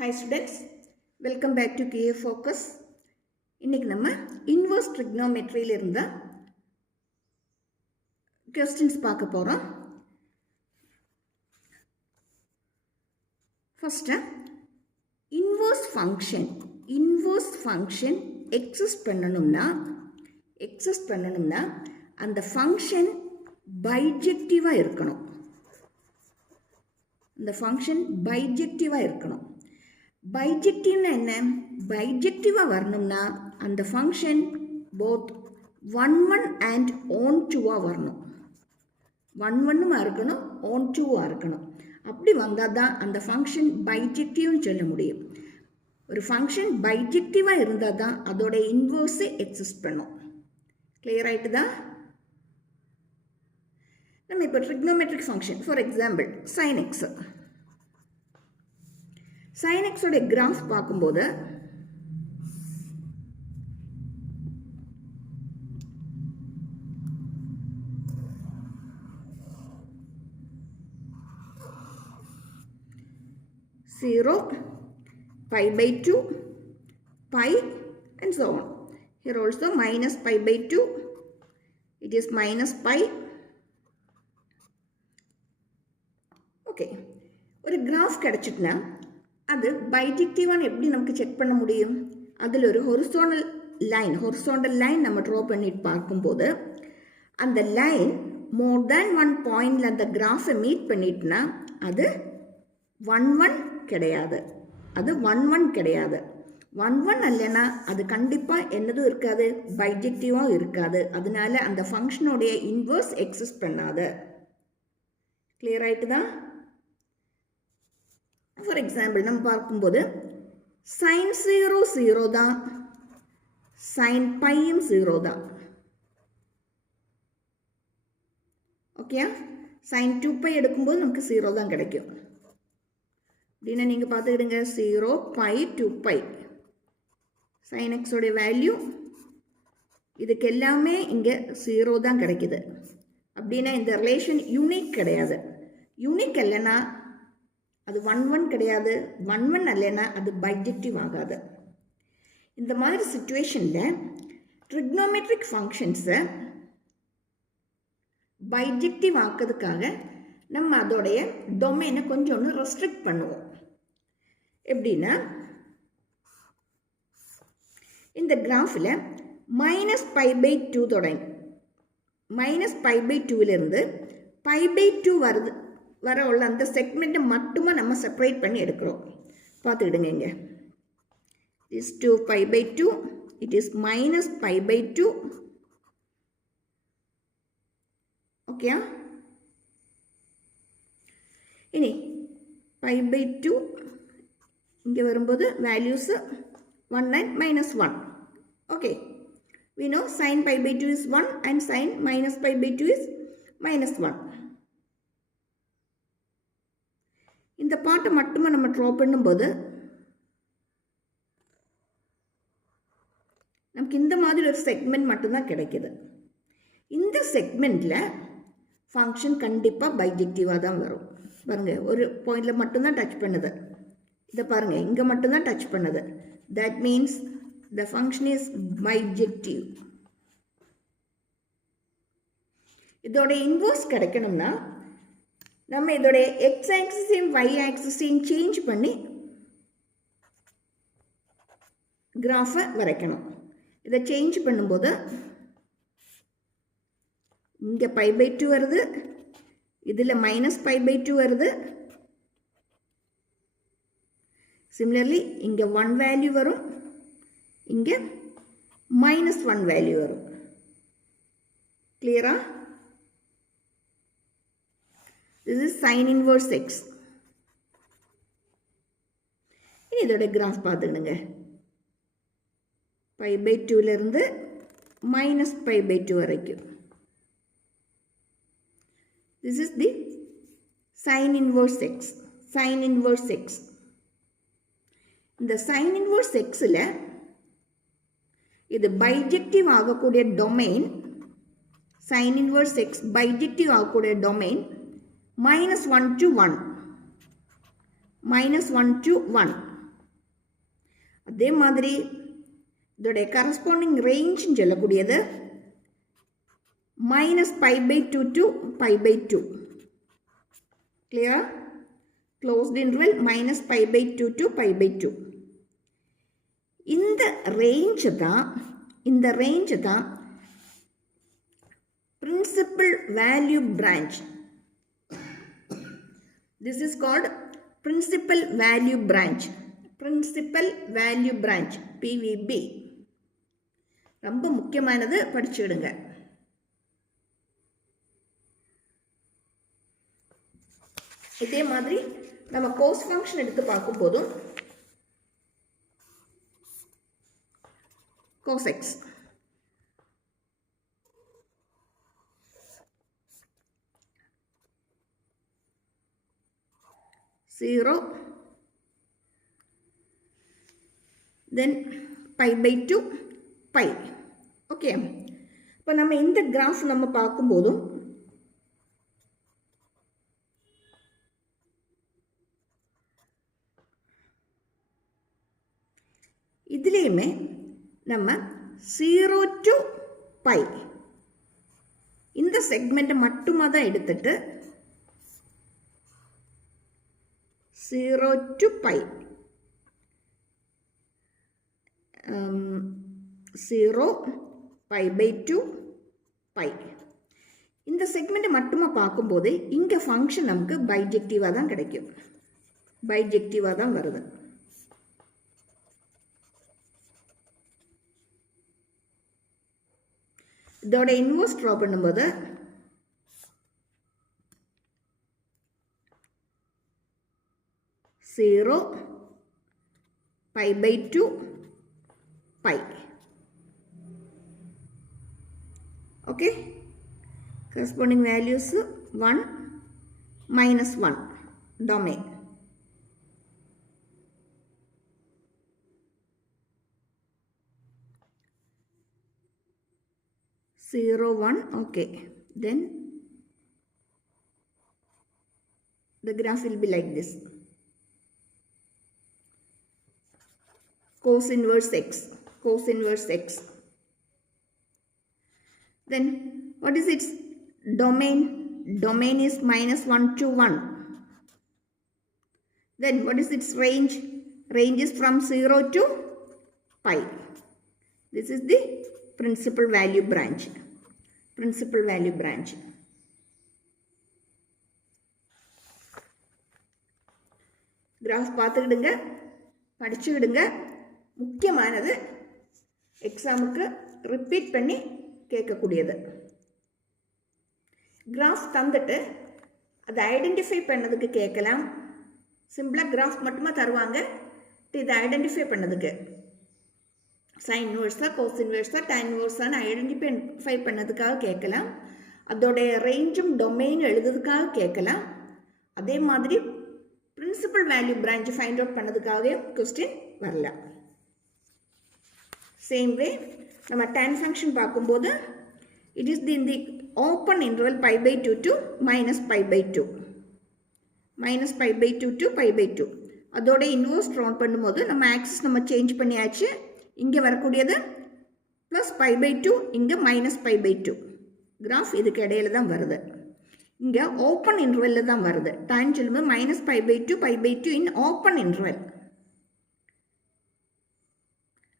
Hi students, welcome back to KA Focus. இன்னைக்கு நம்ம inverse trigonometry இருந்த questions பார்க்க போறோம். First, inverse function exist பண்ணனும்னா அந்த function bijective-ஆ இருக்கணும். அந்த function bijective-ஆ இருக்கணும். Bijective என்ன? Bijective வரணும்னா அந்த ஃபங்க்ஷன் both 1 and on 2 வரணும். 1 இருக்கணும், on 2 இருக்கணும். அப்படி வந்தால் தான் அந்த ஃபங்க்ஷன் பைஜெக்டிவ்னு சொல்ல முடியும். ஒரு ஃபங்க்ஷன் பைஜெக்டிவாக இருந்தால் தான் அதோட இன்வர்ஸு எக்ஸிஸ்ட் பண்ணும். கிளியர் ஆகிட்டு தான்? நம்ம இப்போ trigonometric function for example sin x. sin x உடைய கிராஃப் பார்க்கும்போது zero, pi by 2, pi and so on. Here also minus pi by 2, it is minus pi. Okay, ஒரு கிராஃப் கிடைச்சிட்டுனா அது பைஜெக்டிவான எப்படி நமக்கு செக் பண்ண முடியும்? அதில் ஒரு ஹொரிசோண்டல் லைன் நம்ம ட்ரா பண்ணிட்டு பார்க்கும்போது அந்த லைன் மோர் தேன் 1 பாயிண்டில் அந்த கிராஃபை மீட் பண்ணிட்டுனா அது 1 கிடையாது. அது 1 கிடையாது. 1 அல்லனா அது கண்டிப்பாக என்னதும் இருக்காது, பைஜெக்டிவாக இருக்காது. அதனால அந்த ஃபங்க்ஷனுடைய இன்வர்ஸ் எக்ஸிஸ்ட் பண்ணாது. கிளியர் ஆகிட்டு தான்? ஃபார் எக்ஸாம்பிள் நம்ம பார்க்கும்போது sin 0 0 தான், sin பையும் 0 தான். ஓகே, sin 2π எடுக்கும்போது நமக்கு 0 தான் கிடைக்கும். அப்படின்னா நீங்கள் பார்த்துக்கிடுங்க, 0 pi 2π sin x உடைய வேல்யூ இதுக்கு எல்லாமே இங்கே 0 தான் கிடைக்குது. அப்படின்னா இந்த ரிலேஷன் யூனிக் கிடையாது. யூனிக் இல்லைன்னா அது 1 கிடையாது, 1 அல்லைன்னா அது பைஜெக்டிவ் ஆகாது. இந்த மாதிரி சிச்சுவேஷனில் ட்ரிக்னோமெட்ரிக் ஃபங்க்ஷன்ஸை பைஜெக்டிவ் ஆக்கிறதுக்காக நம்ம அதோடைய டொமைனை கொஞ்சம் ரெஸ்ட்ரிக்ட் பண்ணுவோம். எப்படின்னா இந்த கிராஃபில் minus pi by 2 தொடங்கி minus pi by 2லிருந்து pi by 2 வர உள்ள அந்த செக்மெண்ட்டை மட்டுமா நம்ம செப்பரேட் பண்ணி எடுக்கிறோம். பார்த்துக்கிடுங்க, இங்கே is 2 pi by 2, it is minus pi by 2. Okay, இனி pi by 2 இங்கே வரும்போது values 1 and minus 1. Okay, we know sin pi by 2 is 1 and sin minus pi by 2 is minus 1. இந்த பாட்டை மட்டுமே நம்ம ட்ரா பண்ணும்போது நமக்கு இந்த மாதிரி ஒரு செக்மெண்ட் மட்டும்தான் கிடைக்குது. இந்த செக்மெண்ட்டில் ஃபங்க்ஷன் கண்டிப்பாக பைஜெக்டிவாக தான் வரும். பாருங்கள், ஒரு பாயிண்டில் மட்டும்தான் டச் பண்ணுது. இதை பாருங்கள், இங்கே மட்டும்தான் டச் பண்ணுது. That means the function is bijective. இதோட இன்வர்ஸ் கிடைக்கணும்னா நம்ம இதோடைய எக்ஸ் ஆக்சிஸையும் ஒய் ஆக்சிஸையும் சேஞ்ச் பண்ணி கிராஃபை வரைக்கணும். இதை சேஞ்ச் பண்ணும்போது இங்கே pi by 2 வருது, இதில் மைனஸ் pi by 2 வருது. சிமிலர்லி இங்கே 1 வேல்யூ வரும், இங்கே minus 1 வேல்யூ வரும். கிளியரா? This is sin inverse x. இனி இதோட கிராஃப் பார்த்துடுங்க. pi by 2லிருந்து minus pi by 2 வரைக்கும். This is the sin inverse x. Sin inverse x. இந்த sin inverse xல இது பைஜெக்டிவ் ஆகக்கூடிய domain, sin inverse x bijective ஆகக்கூடிய டொமைன் -1 to 1, -1 to 1. அதே மாதிரி இதோடைய கரஸ்பாண்டிங் ரேஞ்சுன்னு சொல்லக்கூடியது -π/2 to π/2. Clear? Closed interval -π/2 to π/2. இந்த ரேஞ்ச் தான் principal value branch. This is called principal value branch. Principal value branch, PVB. ரொம்ப முக்கியமானது, படிச்சுடுங்க. இதே மாதிரி நம்ம cos ஃபங்க்ஷன் எடுத்து பார்க்கும் போதும் cos x zero, then π/2 π. Okay, இப்போ நம்ம இந்த கிராஃப் நம்ம பார்க்கும்போதும் இதுலேயுமே நம்ம 0 to π இந்த செக்மெண்ட்டை மட்டுமா தான் எடுத்துட்டு 0 to π 0 π/2 π இந்த செக்மெண்ட்டை மட்டுமா பார்க்கும்போது இங்கே ஃபங்க்ஷன் நமக்கு பைஜெக்டிவாக தான் கிடைக்கும், பைஜெக்டிவாக தான் வருது. இதோட இன்வர்ஸ் ட்ரா பண்ணும்போது zero π/2 π. Okay, corresponding values 1 -1 domain. Zero, 1, okay, then the graph will be like this. Cos inverse x. Then what is its domain? Domain is -1 to 1. Then what is its range? Range is from 0 to π. This is the principal value branch. Principal value branch. Graph பார்த்துக்கிடுங்க, படிச்சுக்கிடுங்க. முக்கியமானது எக்ஸாமுக்கு repeat பண்ணி கேட்கக்கூடியது. Graph தந்துட்டு அதை identify பண்ணதுக்கு கேட்கலாம். சிம்பிளாக graph மட்டுமா தருவாங்க, இதை ஐடென்டிஃபை பண்ணதுக்கு சைன் இன்வர்ஸா, கோஸ் இன்வர்ஸா, டான் இன்வர்ஸான்னு ஐடென்டிஃபை பண்ணதுக்காக கேட்கலாம். அதோடைய ரேஞ்சும் டொமைன் எழுதுறதுக்காக கேட்கலாம். அதே மாதிரி principal value branch find out பண்ணதுக்காகவே கொஸ்டின் வரலாம். சேம் வே நம்ம tan ஃபங்க்ஷன் பார்க்கும்போது it is in the open interval π/2 to -π/2, -π/2 to π/2. அதோட இன்வர்ஸ் ட்ரா பண்ணும்போது நம்ம ஆக்சிஸ் நம்ம சேஞ்ச் பண்ணியாச்சு. இங்கே வரக்கூடியது +π/2, இங்கே -π/2. கிராஃப் இதுக்கு இடையில தான் வருது. இங்கே ஓப்பன் இன்டர்வலில் தான் வருது. டைம் சொல்லும்போது -π/2 π/2 இன் ஓப்பன் இன்டர்வல்.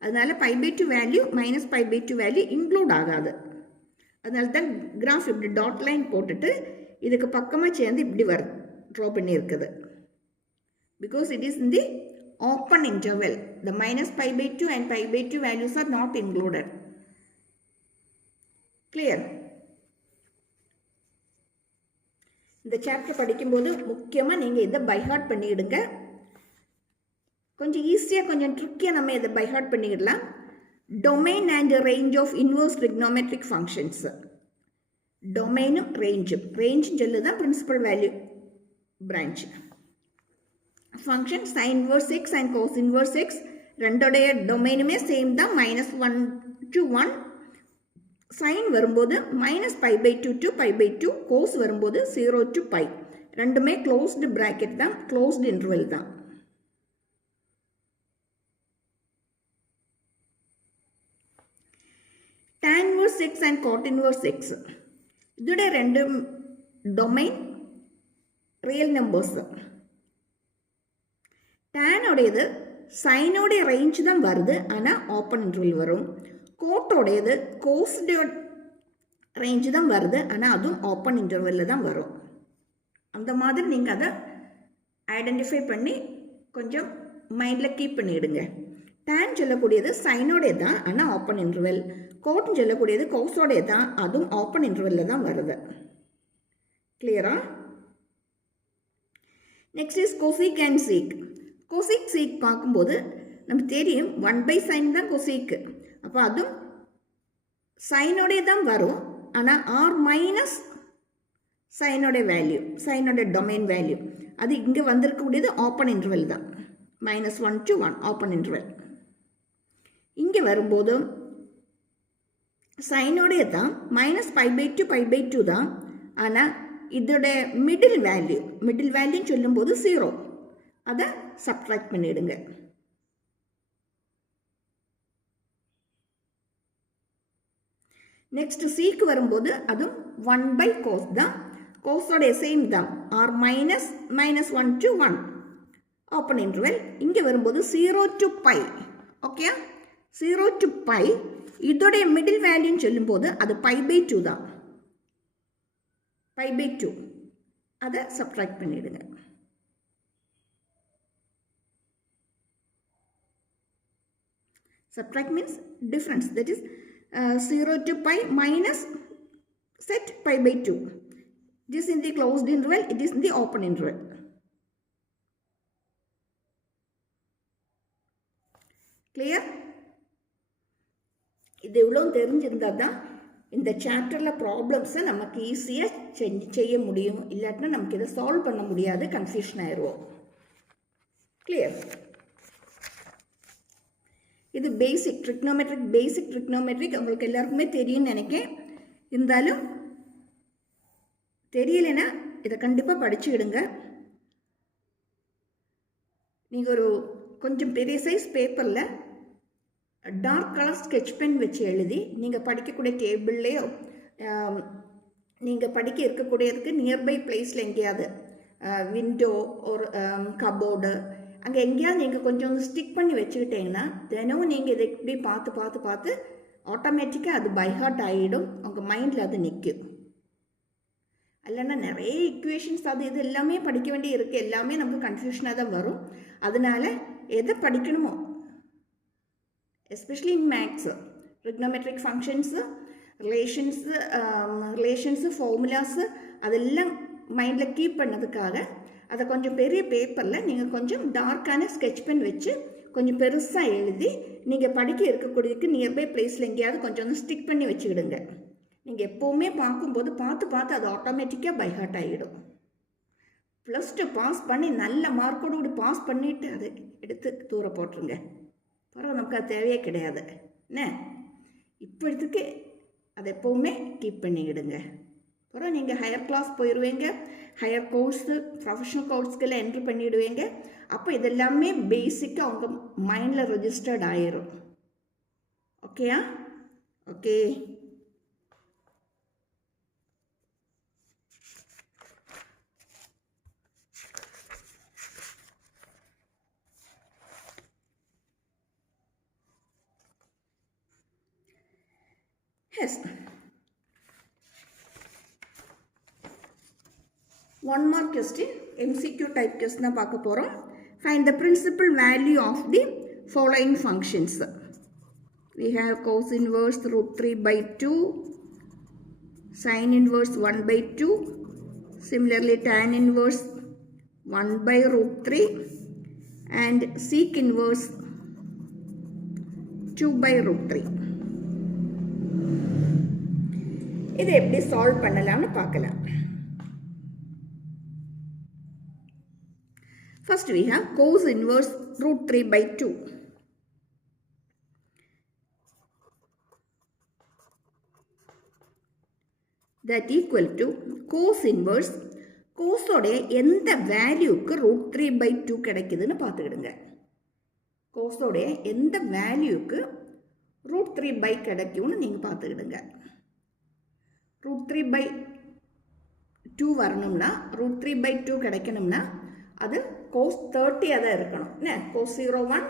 அதனால π/2 வேல்யூ -π/2 வேல்யூ இன்க்ளூட் ஆகாது. அதனால தான் கிராஃப் இப்படி டாட் லைன் போட்டுட்டு இதுக்கு பக்கமாக சேர்ந்து இப்படி ட்ரா பண்ணியிருக்குது. Because it is in the open interval. The -π/2 and π/2 values are not included. Clear? இந்த சாப்டர் படிக்கும்போது முக்கியமாக நீங்கள் இதை பைஹார்ட் பண்ணிக்கிடுங்க. கொஞ்சம் ஈஸியாக கொஞ்சம் ட்ரிக்கியாக நம்ம இதை பைஹார்ட் பண்ணிக்கிடலாம். Domain and range of inverse trigonometric functions. டொமைனும் ரேஞ்சும் சொல்லு தான் principal value branch. Function sin inverse x and cos inverse x ரெண்டோடைய டொமைனுமே சேம் தான், -1 to 1. sin வரும்போது -π/2 to π/2, cos வரும்போது 0 to π. ரெண்டுமே க்ளோஸ்டு ப்ராக்கெட் தான், க்ளோஸ்டு இன்டர்வல் தான். tan inverse x and cot inverse x. ഇതിടെ രണ്ടും ഡൊമൈൻ റിയൽ നമ്പേഴ്സ്. டானோடையது சைனோடைய ரேஞ்ச் தான் வருது, ஆனால் ஓப்பன் இன்டர்வல் வரும். கோட்டோடையது கோஸோட ரேஞ்ச் தான் வருது, ஆனால் அதுவும் ஓப்பன் இன்டர்வலில் தான் வரும். அந்த மாதிரி நீங்கள் அதை ஐடென்டிஃபை பண்ணி கொஞ்சம் மைண்டில் கீப் பண்ணிவிடுங்க. tan சொல்லக்கூடியது சைனோடைய தான், ஆனால் ஓப்பன் இன்டர்வல். கோட்னு சொல்லக்கூடியது கோஸோடைய தான், அதுவும் ஓப்பன் இன்டர்வலில் தான் வருது. கிளியரா? Next is cosec and sec. Cosec sec பார்க்கும்போது நமக்கு தெரியும் 1/sin தான் கொசீக்கு. அப்போ அதுவும் சைனோடைய தான் வரும், ஆனால் ஆர் மைனஸ் சைனோடைய வேல்யூ, சைனோடைய டொமைன் வேல்யூ அது இங்கே வந்திருக்கக்கூடியது ஓப்பன் இன்டர்வல் தான். -1 to 1 ஓப்பன் இன்டர்வல். இங்கே வரும்போது சைனோடைய தான் -π/2 π/2 தான், ஆனால் இதோட மிடில் வேல்யூன்னு சொல்லும்போது 0. அதை சப்ட்ராக்ட் பண்ணிடுங்க. நெக்ஸ்ட் சீக்கு வரும்போது அதுவும் 1/cos தான், கோஸோடைய சேம் தான், ஆர் -1 to 1 ஓப்பன் இன்டர்வல். இங்கே வரும்போது 0 to π. Okay, 0 to π. இதோடைய மிடில் வேல்யூன்னு சொல்லும்போது அது π/2 தான், π/2. அதை சப்ட்ராக்ட் பண்ணிடுங்க. Subtract means difference, that is 0 to π minus set π/2. It is in the closed interval, it is in the open interval. Clear? இது இவ்வளோ தெரிஞ்சிருந்தால் தான் இந்த சாப்டரில் ப்ராப்ளம்ஸை நமக்கு ஈஸியாக செய்ய முடியும். இல்லாட்டினா நமக்கு இதை சால்வ் பண்ண முடியாது, கன்ஃபியூஷன் ஆயிடுவோம். கிளியர்? இது பேசிக் ட்ரிக்னோமெட்ரிக் உங்களுக்கு எல்லாருக்குமே தெரியும்னு நினைக்கிறேன். இருந்தாலும் தெரியலைன்னா இதை கண்டிப்பாக படிச்சுக்கிடுங்க. நீங்கள் ஒரு கொஞ்சம் பெரிய சைஸ் பேப்பரில் டார்க் கலர் ஸ்கெட்ச் பென் வச்சு எழுதி நீங்கள் படிக்கக்கூடிய டேபிள்லேயோ நீங்கள் படிக்க இருக்கக்கூடியதுக்கு நியர்பை பிளேஸில் எங்கேயாவது விண்டோ ஒரு கபோர்டு அங்கே எங்கேயாவது நீங்கள் கொஞ்சம் ஸ்டிக் பண்ணி வச்சுக்கிட்டீங்கன்னா தினமும் நீங்கள் இதை இப்படி பார்த்து ஆட்டோமேட்டிக்காக அது பைஹார்ட் ஆகிடும், உங்கள் மைண்டில் அது நிற்கும். இல்லைன்னா நிறைய இக்குவேஷன்ஸ் அது இது எல்லாமே படிக்க வேண்டி இருக்குது, எல்லாமே நமக்கு கன்ஃபியூஷனாக தான் வரும். அதனால் எதை படிக்கணுமோ, especially in maths, trigonometric functions, relations, formulas அதெல்லாம் மைண்டில் கீப் பண்ணதுக்காக அதை கொஞ்சம் பெரிய பேப்பரில் நீங்கள் கொஞ்சம் டார்க்கான ஸ்கெட்ச் பென் வச்சு கொஞ்சம் பெருசாக எழுதி நீங்கள் படிக்க இருக்கக்கூடியதுக்கு நியர்பை பிளேஸில் எங்கேயாவது கொஞ்சம் ஸ்டிக் பண்ணி வச்சுக்கிடுங்க. நீங்கள் எப்போவுமே பார்க்கும்போது பார்த்து அது ஆட்டோமேட்டிக்காக பைஹார்ட் ஆகிடும். +2 பாஸ் பண்ணி நல்ல மார்க்கோடு கூட பாஸ் பண்ணிவிட்டு அதை எடுத்து தூர போட்டுருங்க. பரவாயில்ல, நமக்கு அது தேவையே கிடையாது. என்ன இப்போதுக்கு அதை எப்போவுமே கீப் பண்ணிக்கிடுங்க. அப்புறம் நீங்கள் ஹையர் கிளாஸ் போயிடுவீங்க, ஹையர் கோர்ஸு ப்ரொஃபஷனல் கோர்ஸ்க்கெல்லாம் என்ட்ரு பண்ணிவிடுவீங்க. அப்போ இதெல்லாமே பேசிக்காக உங்கள் மைண்டில் ரெஜிஸ்டர்ட் ஆயிரும். ஓகேயா? Okay. Yes. One more question, MCQ type question பார்க்க போகிறோம். Find the principal value of the following functions. We have cos inverse √3/2, sin inverse 1/2, similarly tan inverse 1/√3 and sec inverse 2/√3. இதை எப்படி சால்வ் பண்ணலாம்னு பார்க்கலாம். First we have cos inverse √3/2. That equal to cos inverse, கோஸோடைய எந்த வேல்யூக்கு √3/2 கிடைக்குதுன்னு பார்த்துக்கிடுங்க. கோஸோடைய எந்த வேல்யூக்கு root 3 by கிடைக்கும்னு நீங்கள் பார்த்துக்கிடுங்க. ரூட் 3 பை 2 வரணும்னா ரூட் 3 பை 2 கிடைக்கணும்னா அது cos 30 தான் இருக்கணும். என்ன cos 01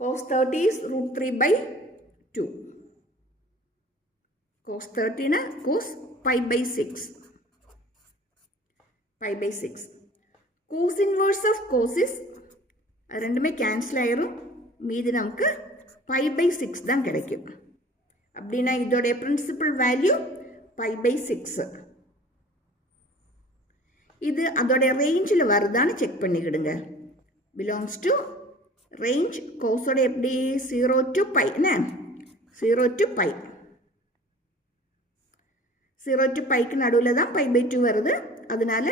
cos 30 is root 3 by 2. cos 30 na cos pi by 6. pi by 6. cos inverse of cos is ரெண்டுமே கேன்சல் ஆயிரும். மீதி நமக்கு pi by 6 தான் கிடைக்கும். அப்படின்னா இதோடைய பிரின்சிபல் வேல்யூ pi by 6. இது அதோடைய ரேஞ்சில் வருதான்னு செக் பண்ணிக்கிடுங்க. பிலாங்ஸ் டு ரேஞ்ச் கோஸோட எப்படி 0 to pi என்ன 0 to pi 0 to piக்கு நடுவில் தான் pi by 2 வருது. அதனால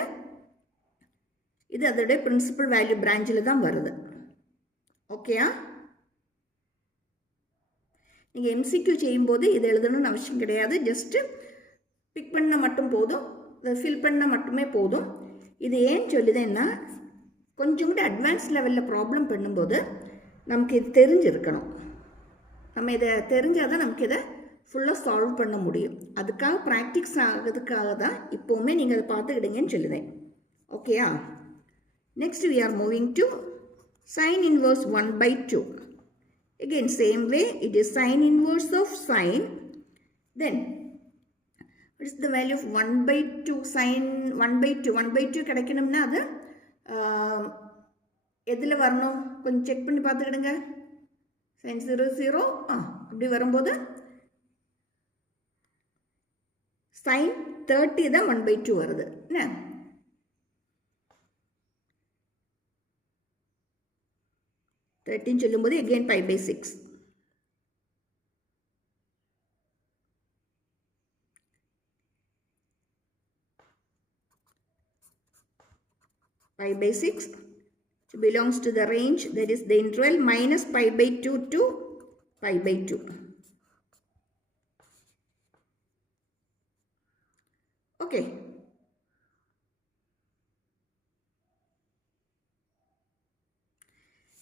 இது அதோடைய பிரின்சிபல் வேல்யூ பிரான்ச்சில் தான் வருது. ஓகேயா? நீங்கள் எம்சிக்யூ செய்யும்போது இது எழுதணும்னு அவசியம் கிடையாது. ஜஸ்ட்டு பிக் பண்ண மட்டும் போதும், ஃபில் பண்ண மட்டுமே போதும். இது ஏன் சொல்லுதுன்னா கொஞ்சம் கூட அட்வான்ஸ் லெவலில் ப்ராப்ளம் பண்ணும்போது நமக்கு இது தெரிஞ்சிருக்கணும். நம்ம இதை தெரிஞ்சால் தான் நமக்கு இதை ஃபுல்லாக சால்வ் பண்ண முடியும். அதுக்காக ப்ராக்டிக்ஸ் ஆகிறதுக்காக தான் இப்போவுமே நீங்கள் அதை பார்த்துக்கிடுங்கன்னு சொல்லுவேன். ஓகேயா? Next we are moving to sin inverse 1 by 2. Again same way it is sin inverse of sin. Then what is the value of 1 by 2 sin 1 by 2 1 by 2 கிடைக்கணும்னா அது எதில் வரணும் கொஞ்சம் செக் பண்ணி பார்த்துக்கிடுங்க. sin 0 0 அப்படி வரும்போது sin 30 தான் 1 by 2 வருது. என்ன 13 சொல்லும்போது again pi by 6. pi by 6 which belongs to the range, that is the interval minus pi by 2 to pi by 2. Okay.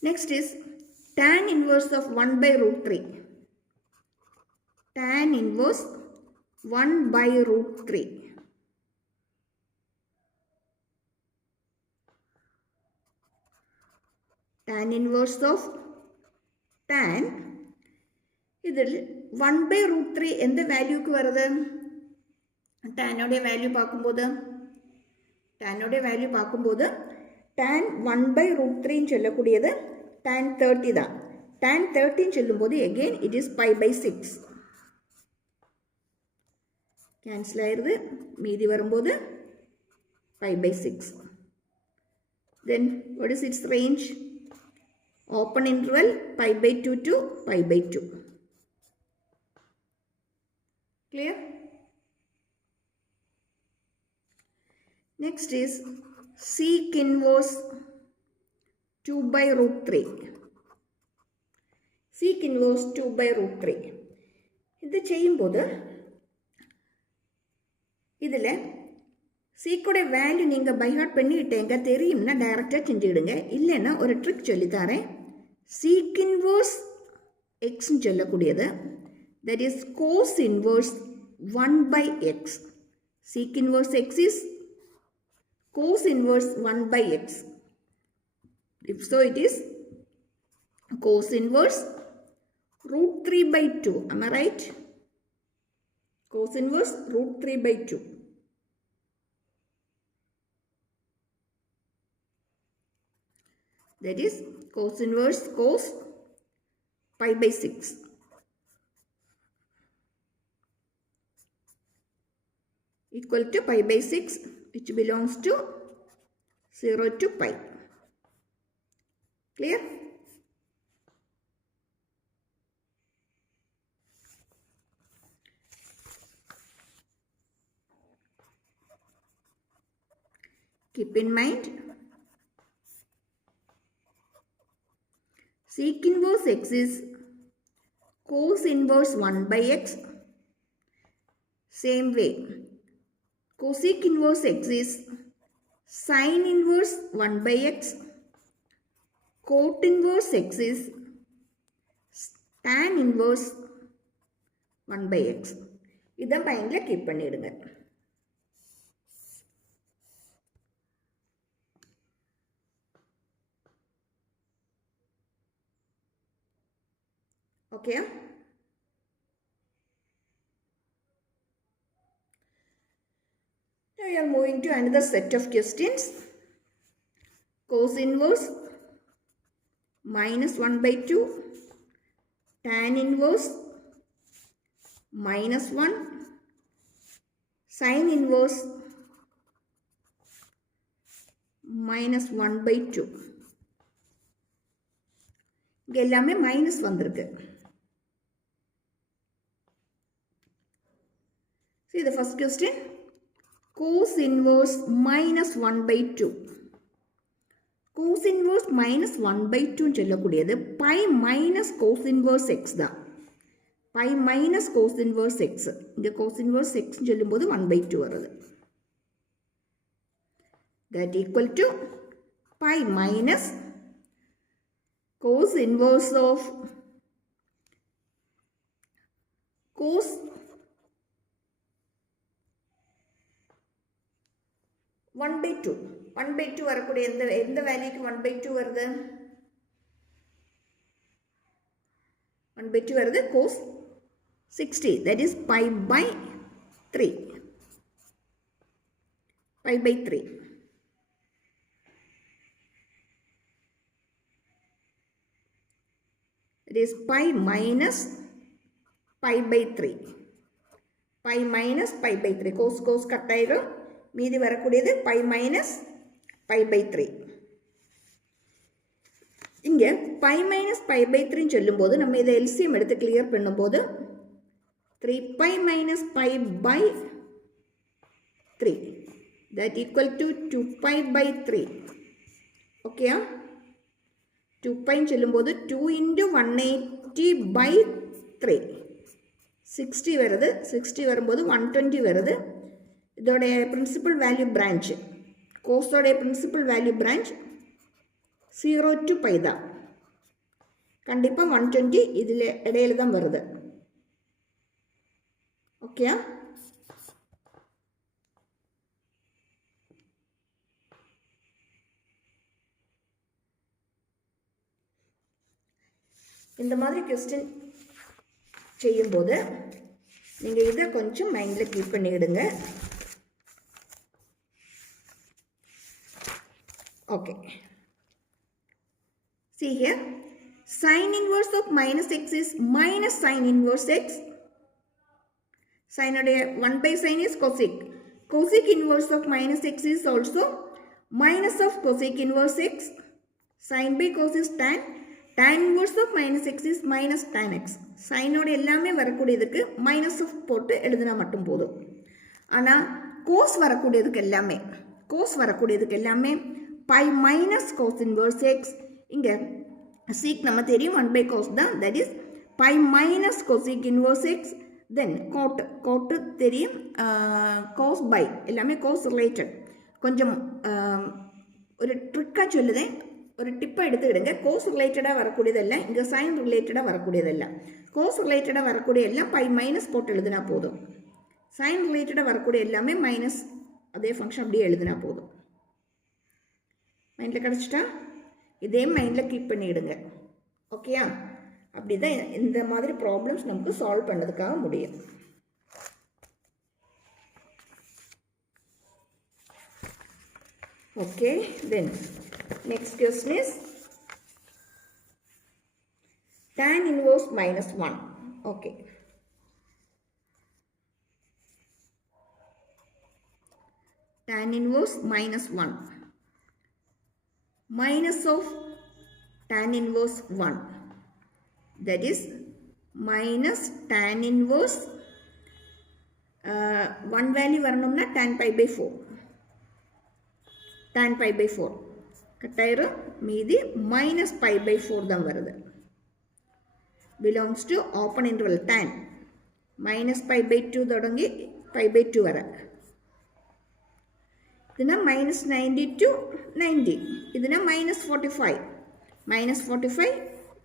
Next is tan inverse of 1 by root 3. Tan inverse 1 by root 3. Tan inverse of tan இதில் 1 by root 3 எந்த வேல்யூக்கு வருது? tan value பார்க்கும்போது tan 1 by root 3 சொல்லக்கூடியது tan 30 தான். tan 30 சொல்லும்போது again it is pi by 6. Cancel ஆயிருது. மீதி வரும்போது pi by 6. Then what is its range? Open interval pi by 2 to pi by 2. Clear? Next is sec inverse 2 by root 3. Sec inverse 2 by root 3. இது செய்யும்போது இதில் சீக்கோட value நீங்கள் by heart பண்ணிக்கிட்டேங்க தெரியும்னா டைரெக்டாக செஞ்சுக்கிடுங்க. இல்லைன்னா ஒரு ட்ரிக் சொல்லித்தரேன். sec inverse எக்ஸ்ன்னு சொல்லக்கூடியது that is cos inverse 1 by x. sec inverse x is cos inverse 1 by x. If so, it is cos inverse root 3 by 2. Am I right? Cos inverse root 3 by 2. That is cos inverse cos pi by 6. Equal to pi by 6, which belongs to 0 to pi. Clear? Keep in mind, sec inverse x is cos inverse 1 by x. Same way, cosec inverse x is sin inverse 1 by x. Cot inverse x is tan inverse 1/x. இதை மைண்டில் keep பண்ணிடுங்க. Okay. Now we are moving to another set of questions. Cos inverse minus 1/2, tan inverse minus 1, sin inverse minus 1/2. இங்கே எல்லாமே minus வந்திருக்கு. See the first question. Cos inverse minus 1/2. Cos inverse minus 1/2 சொல்லக்கூடியது pi minus cos inverse x தான். pi minus cos inverse x. இங்கே cos inverse x சொல்லும்போது 1/2 வருது. That equal to pi minus cos inverse of cos 1/2. 1/2 வரக்கூடிய எந்த வேல்யூக்கு 1/2 வருது? 1/2 வருது cos 60. That is pi by 3. Pi by 3. It is pi minus pi by 3. Pi minus pi by 3. Cos cut ஆயிரும். மீதி வரக்கூடியது pi minus pi by 3. இங்கே pi minus pi by 3 சொல்லும்போது நம்ம இதை LCM எடுத்து கிளியர் பண்ணும்போது 3 pi minus pi by 3. That equal to 2 pi by 3. Okay? 2 pi சொல்லும்போது 2 into 180 by 3. 60 வருது. 60 வரும்போது 120 வருது. இதோடைய பிரின்சிபல் வேல்யூ பிரான்ச் கோஸோடைய principal value branch 0 to pi தான். கண்டிப்பாக 120 இதில் இடையில தான் வருது. ஓகே. இந்த மாதிரி கொஸ்டின் செய்யும்போது நீங்கள் இதை கொஞ்சம் மைண்டில் கீப் பண்ணிவிடுங்க. Okay. See here, sin inverse of minus x is minus sin inverse x. Sin 1 by sin is cosec. Cosec inverse of minus x is also minus of cosec inverse x. Sin by cos is tan. Tan inverse of minus x is minus tan x. Sin எல்லாமே வரக்கூடியதுக்கு minus of போட்டு எழுதினா மட்டும் போதும். ஆனால் cos வரக்கூடியதுக்கு எல்லாமே pi minus cos inverse x. இங்கே sec நம்ம தெரியும் 1 by cos தான். That is pi minus cosec inverse x. Then cot தெரியும் cos by எல்லாமே cos related. கொஞ்சம் ஒரு ட்ரிக்காக சொல்லுதேன், ஒரு டிப்பை எடுத்துக்கிடுங்க. cos ரிலேட்டடாக வரக்கூடியதெல்லாம் இங்கே sin ரிலேட்டடாக வரக்கூடியதெல்லாம். cos ரிலேட்டடாக வரக்கூடிய எல்லாம் pi minus போட்டு எழுதினா போதும். sin ரிலேட்டடாக வரக்கூடிய எல்லாமே மைனஸ் அதே ஃபங்க்ஷன் அப்படியே எழுதினா போதும். மைண்டில் கிடச்சிட்டா இதே மைண்டில் கீப் பண்ணிவிடுங்க. ஓகேயா? அப்படி தான் இந்த மாதிரி ப்ராப்ளம்ஸ் நமக்கு சால்வ் பண்ணதுக்காக முடியும். Okay. Then next question is tan inverse minus 1. Okay. tan inverse minus 1. Minus of tan inverse 1. That is minus tan inverse 1 value வரணும்னா tan pi by 4. tan pi by 4 கட்டாயிரும். மீதி minus pi by 4 தான் வருது. Belongs to open interval tan. minus pi by 2 தொடங்கி pi by 2 வர. இதுனா minus 90 to 90. இதுனா minus 45. minus 45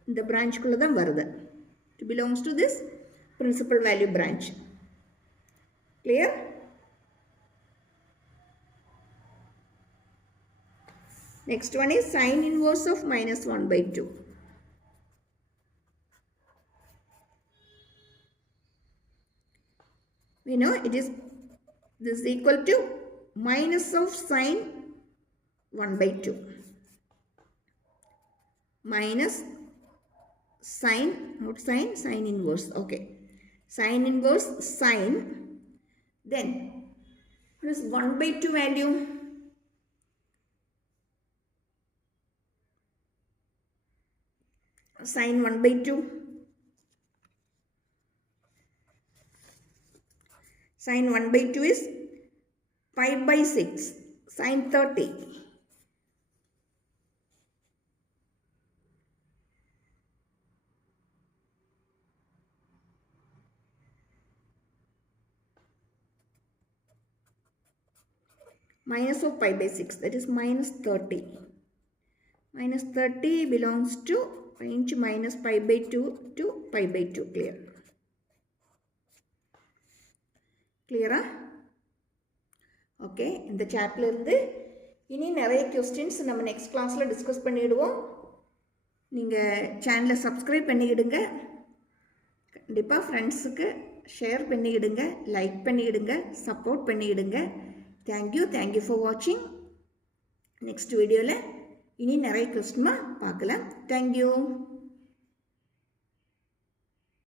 இந்த பிரான்ச்சுக்குள்ளே தான் வருது. It belongs to this principal value branch. Clear? Next one is sine inverse of minus 1 by 2. We know this is equal to minus of sine 1 by 2. Minus sine, not sine, sine inverse. Okay. Sine inverse sine. Then what is 1 by 2 value? Sine 1 by 2. Sine 1 by 2 is pi by 6. Sine 30. Minus of pi by 6, that is minus 30. Minus 30 belongs to range minus pi by 2 to pi by 2. Clear? Clear? Okay. இந்த சாப்டர்ல இருந்து இனி நிறைய questions நம்ம next கிளாஸ்ல discuss பண்ணிடுவோம். நீங்க சேனலை சப்ஸ்கிரைப் பண்ணிடுங்க. கண்டிப்பா ஃப்ரெண்ட்ஸ்க்கு ஷேர் பண்ணிடுங்க, லைக் பண்ணிடுங்க, சப்போர்ட் பண்ணிடுங்க. Thank you for watching. Next video இனி நிறைய क्वेश्चन பார்க்கலாம். Thank you.